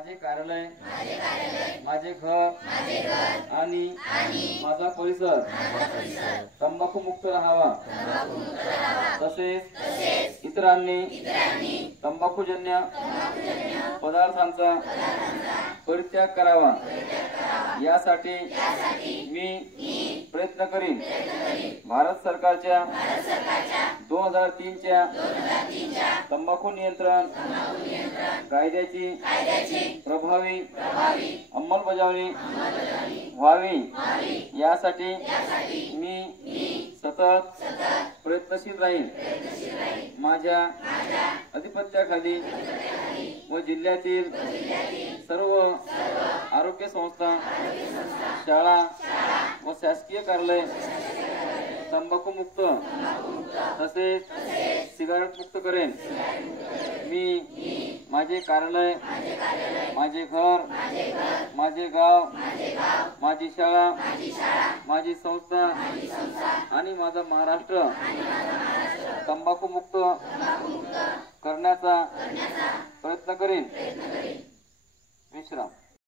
माझे कार्यालय, माझे घर आणि माझा परिसर तंबाखू मुक्त राहावा, तसेच इतरांनी तंबाखूजन्य पदार्थांचा परित्याग करावा यासाठी मी प्रयत्न करीन। भारत सरकारच्या 2003 च्या तंबाखू नियंत्रण कायद्याची प्रभावी अंमलबजावणी व्हावी यासाठी मी सतत प्रयत्नशील राहीन। माझ्या अधिपत्याखाली व जिल्ह्यातील सर्व आरोग्य संस्था, शाळा व शासकीय कार्यालय तंबाखू मुक्त तसेच सिगारेट मुक्त करेन। मी माझे कार्यालय, माझे घर, माझे गाव, माझी शाळा, माझी संस्था आणि माझा महाराष्ट्र तंबाखू मुक्त करण्याचा प्रयत्न करेन। विश्राम।